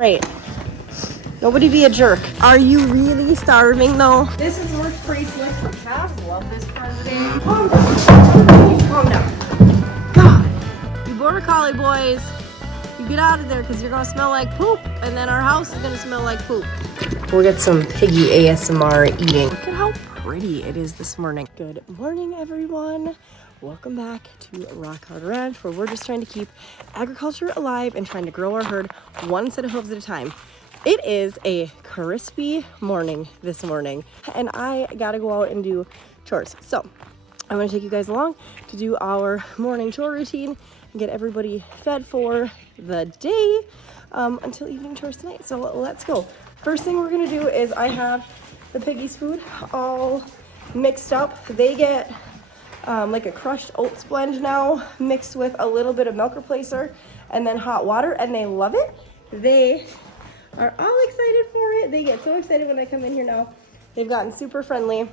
Right. Nobody be a jerk. Are you really starving though? This is worth pretty slick for calves. Love this part of the day. Calm down. Calm down. God. You border collie boys, you get out of there because you're gonna smell like poop, and then our house is gonna smell like poop. We'll get some piggy ASMR eating. Look at how pretty it is this morning. Good morning, everyone. Welcome back to Rock Hard Ranch, where we're just trying to keep agriculture alive and trying to grow our herd one set of hooves at a time. It is a crispy morning this morning, and I gotta go out and do chores. So I'm gonna take you guys along to do our morning chore routine and get everybody fed for the day until evening chores tonight. So let's go. First thing we're gonna do is I have the piggies' food all mixed up. They get like a crushed oat sponge now mixed with a little bit of milk replacer and then hot water, and they love it. They are all excited for it. They get so excited when I come in here now. They've gotten super friendly,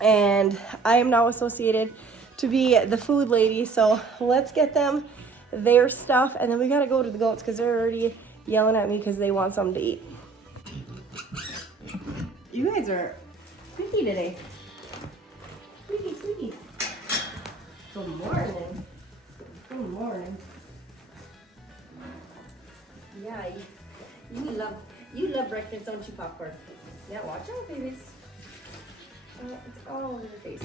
and I am now associated to be the food lady. So let's get them their stuff, and then we gotta go to the goats because they're already yelling at me because they want something to eat. You guys are squeaky today. Squeaky, squeaky. Good morning. Good morning. Yeah, you love breakfast, don't you, Popcorn? Yeah, watch out, babies. It's all over your face.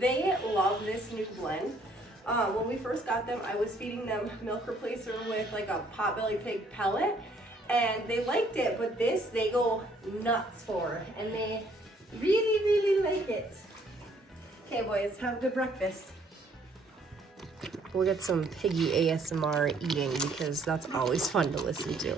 They love this new blend. When we first got them, I was feeding them milk replacer with like a potbelly pig pellet, and they liked it, but this they go nuts for, and they really, really like it. Okay, boys, have a good breakfast. We'll get some piggy ASMR eating because that's always fun to listen to.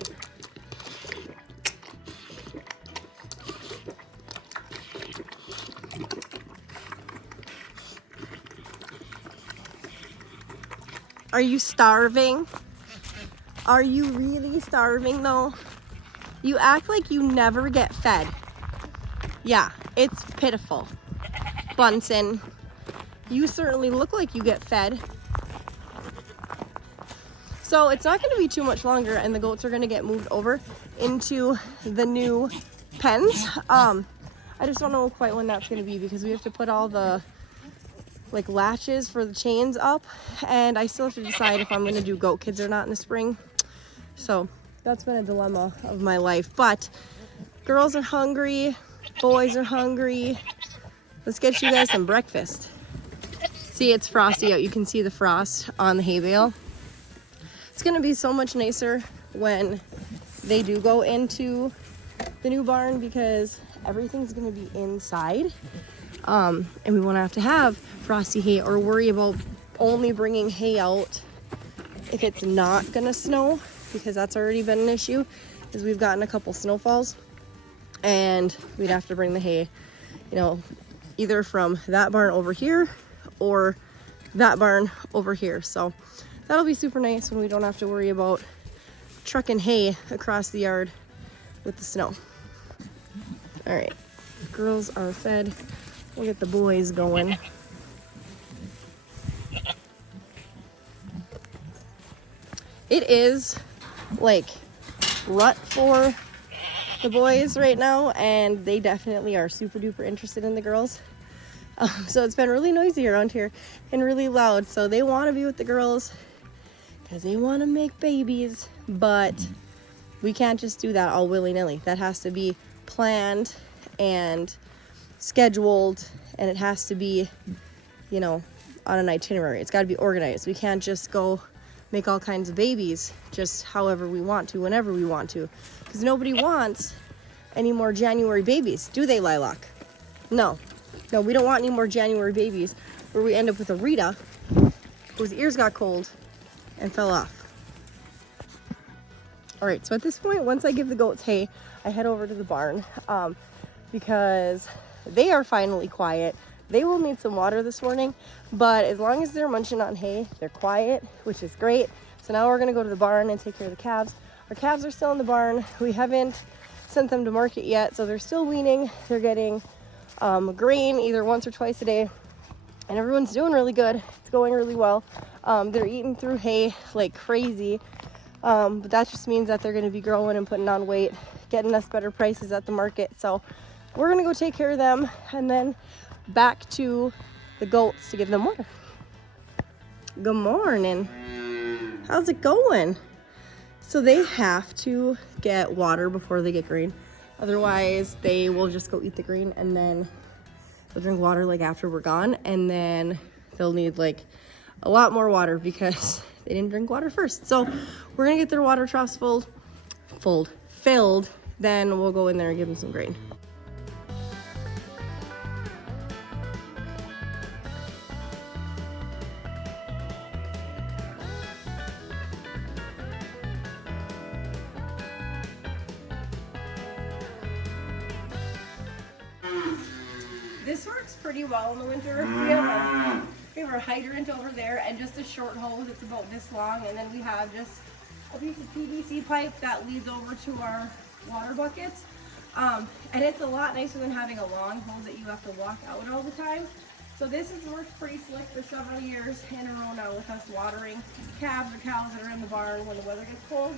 Are you starving? Are you really starving though? You act like you never get fed. Yeah, it's pitiful. Bunsen, you certainly look like you get fed. So it's not going to be too much longer, and the goats are going to get moved over into the new pens. I just don't know quite when that's going to be because we have to put all the like latches for the chains up, and I still have to decide if I'm going to do goat kids or not in the spring. So that's been a dilemma of my life. But girls are hungry, boys are hungry. Let's get you guys some breakfast. See, it's frosty out. You can see the frost on the hay bale. It's gonna be so much nicer when they do go into the new barn because everything's gonna be inside. And we won't have to have frosty hay or worry about only bringing hay out if it's not gonna snow, because that's already been an issue, because we've gotten a couple snowfalls and we'd have to bring the hay, you know, either from that barn over here or that barn over here. So that'll be super nice when we don't have to worry about trucking hay across the yard with the snow. All right, girls are fed. We'll get the boys going. It is like rut for the boys right now, and they definitely are super duper interested in the girls. So it's been really noisy around here and really loud. So they want to be with the girls because they want to make babies, but we can't just do that all willy-nilly. That has to be planned and scheduled, and it has to be, you know, on an itinerary. It's got to be organized. We can't just go make all kinds of babies just however we want to, whenever we want to, because nobody wants any more January babies, do they, Lilac? No, we don't want any more January babies where we end up with a Rita whose ears got cold and fell off. All right, so at this point, once I give the goats hay, I head over to the barn because they are finally quiet. They will need some water this morning, but as long as they're munching on hay, they're quiet, which is great. So now we're gonna go to the barn and take care of the calves. Our calves are still in the barn. We haven't sent them to market yet, so they're still weaning. They're getting grain either once or twice a day, and everyone's doing really good. It's going really well. They're eating through hay like crazy, but that just means that they're going to be growing and putting on weight, getting us better prices at the market. So we're going to go take care of them and then back to the goats to give them water. Good morning. How's it going? So they have to get water before they get grain. Otherwise, they will just go eat the grain and then they'll drink water like after we're gone, and then they'll need like a lot more water because they didn't drink water first. So we're gonna get their water troughs filled, then we'll go in there and give them some grain. This works pretty well in the winter. We have our hydrant over there and just a short hose. It's about this long, and then we have just a piece of PVC pipe that leads over to our water buckets. And it's a lot nicer than having a long hose that you have to walk out all the time. So this has worked pretty slick for several years in a row now with us watering calves or cows that are in the barn when the weather gets cold.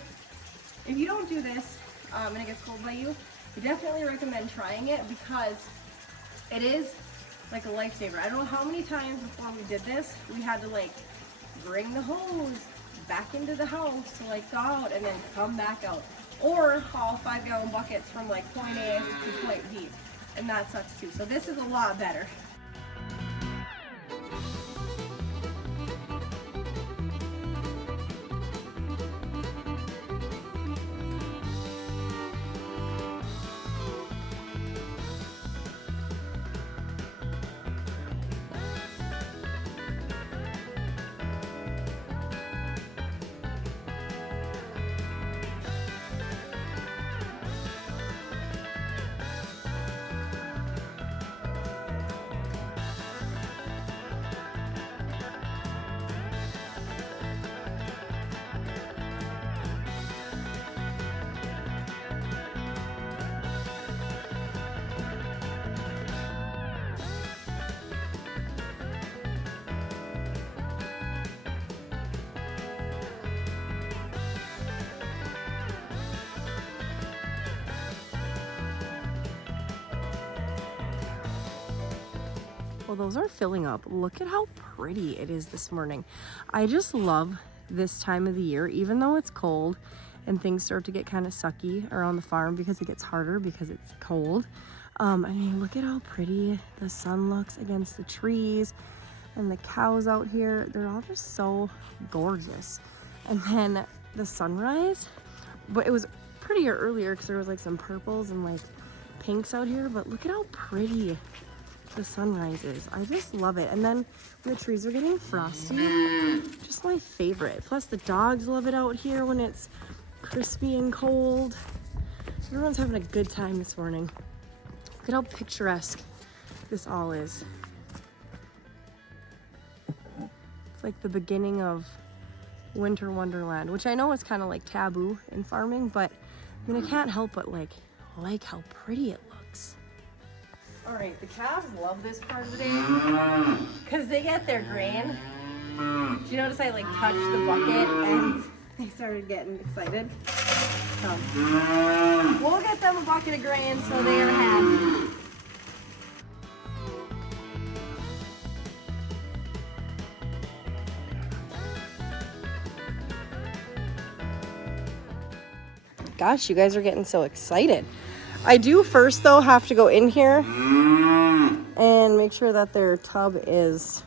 If you don't do this and it gets cold by you, I definitely recommend trying it because it is like a lifesaver. I don't know how many times before we did this, we had to like bring the hose back into the house to like thaw out and then come back out. Or haul 5-gallon buckets from like point A to point B. And that sucks too. So this is a lot better. Well, those are filling up. Look at how pretty it is this morning. I just love this time of the year, even though it's cold and things start to get kind of sucky around the farm because it gets harder because it's cold. I mean, look at how pretty the sun looks against the trees and the cows out here. They're all just so gorgeous. And then the sunrise, but it was prettier earlier because there was like some purples and like pinks out here, but look at how pretty the sunrises. I just love it. And then when the trees are getting frosty, just my favorite. Plus the dogs love it out here when it's crispy and cold. Everyone's having a good time this morning. Look at how picturesque this all is. It's like the beginning of winter wonderland, which I know is kind of like taboo in farming, but I mean, I can't help but like how pretty it looks. All right, the calves love this part of the day because they get their grain. Do you notice I like touched the bucket and they started getting excited? So we'll get them a bucket of grain so they are happy. Gosh, you guys are getting so excited. I do first though have to go in here and make sure that their tub is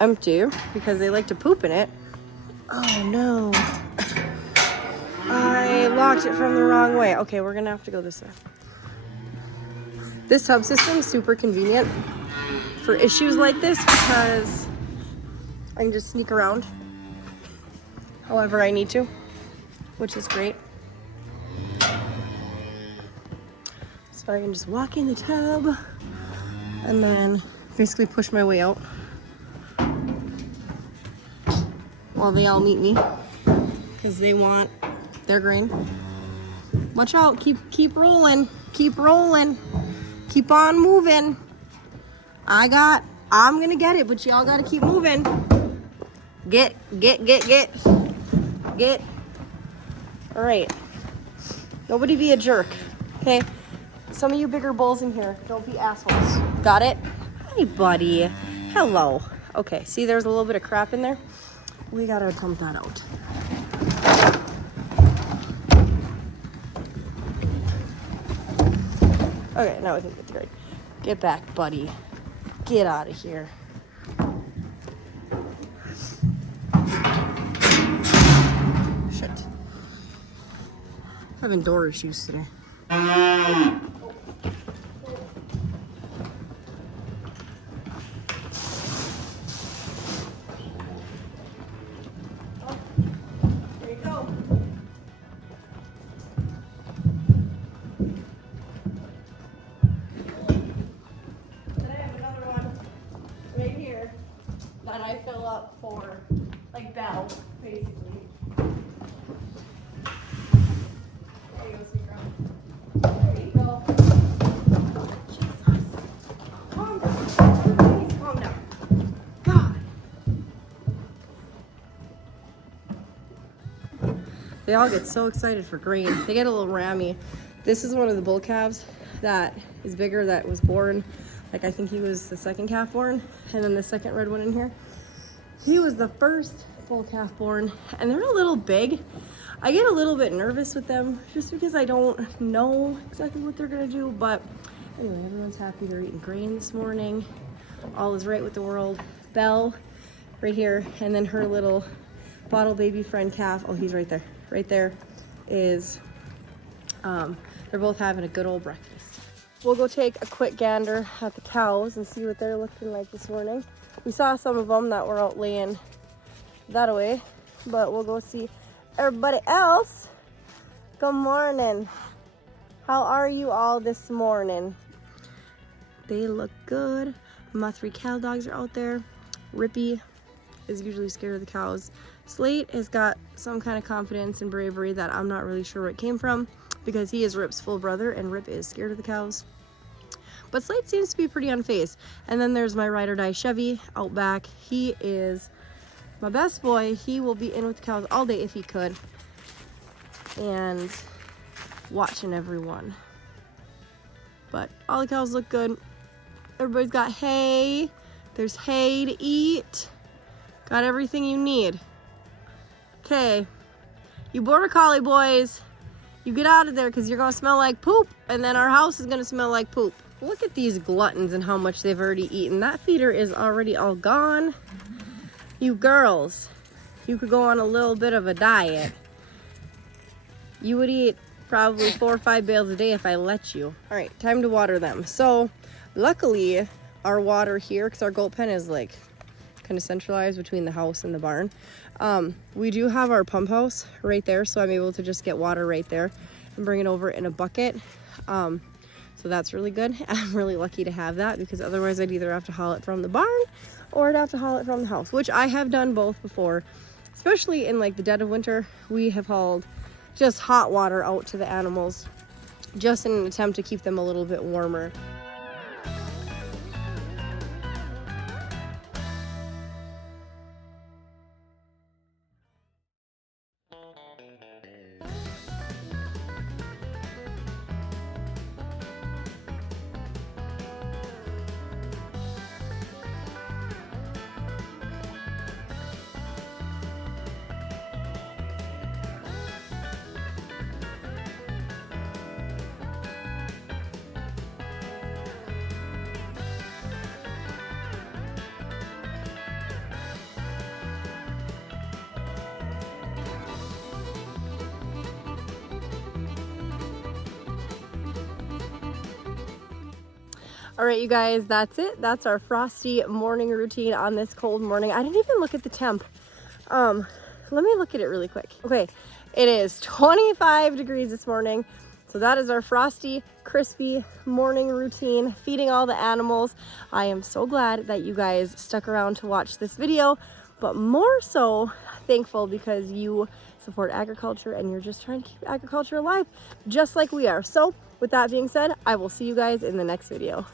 empty because they like to poop in it. Oh no. I locked it from the wrong way. Okay, we're gonna have to go this way. This tub system is super convenient for issues like this because I can just sneak around however I need to, which is great. So I can just walk in the tub and then basically push my way out while they all meet me because they want their grain. Watch out, keep rolling, keep rolling, keep on moving. I got I'm gonna get it, but y'all gotta keep moving. Get. All right. Nobody be a jerk, okay? Some of you bigger bulls in here, don't be assholes. Got it? Hi, buddy. Hello. Okay, see there's a little bit of crap in there? We gotta dump that out. Okay, now I think it's great. Get back, buddy. Get out of here. Shit. Having door issues today. That I fill up for, like, Belle, basically. There you go, sweet girl. There you go. Jesus. Calm down. Please calm down. God. They all get so excited for grain. They get a little rammy. This is one of the bull calves that is bigger that was born. Like, I think he was the second calf born, and then the second red one in here. He was the first bull calf born, and they're a little big. I get a little bit nervous with them just because I don't know exactly what they're gonna do, but anyway, everyone's happy. They're eating grain this morning. All is right with the world. Belle, right here, and then her little bottle baby friend calf. Oh, he's right there. Right there is, they're both having a good old breakfast. We'll go take a quick gander at the cows and see what they're looking like this morning. We saw some of them that were out laying that away, but we'll go see everybody else. Good morning. How are you all this morning? They look good. My 3 cow dogs are out there. Rippy is usually scared of the cows. Slate has got some kind of confidence and bravery that I'm not really sure where it came from, because he is Rip's full brother and Rip is scared of the cows. But Slate seems to be pretty unfazed. And then there's my ride or die Chevy out back. He is my best boy. He will be in with the cows all day if he could. And watching everyone. But all the cows look good. Everybody's got hay. There's hay to eat. Got everything you need. Okay, you border collie boys, you get out of there because you're gonna smell like poop, and then our house is gonna smell like poop. Look at these gluttons and how much they've already eaten. That feeder is already all gone. You girls, you could go on a little bit of a diet. You would eat probably 4 or 5 bales a day if I let you. All right, time to water them. So luckily our water here, because our goat pen is like kind of centralized between the house and the barn. We do have our pump house right there, so I'm able to just get water right there and bring it over in a bucket. So that's really good. I'm really lucky to have that, because otherwise I'd either have to haul it from the barn or I'd have to haul it from the house, which I have done both before. Especially in like the dead of winter, we have hauled just hot water out to the animals just in an attempt to keep them a little bit warmer. All right, you guys, that's it. That's our frosty morning routine on this cold morning. I didn't even look at the temp. Let me look at it really quick. Okay, it is 25 degrees this morning. So that is our frosty, crispy morning routine, feeding all the animals. I am so glad that you guys stuck around to watch this video, but more so thankful because you support agriculture and you're just trying to keep agriculture alive, just like we are. So with that being said, I will see you guys in the next video.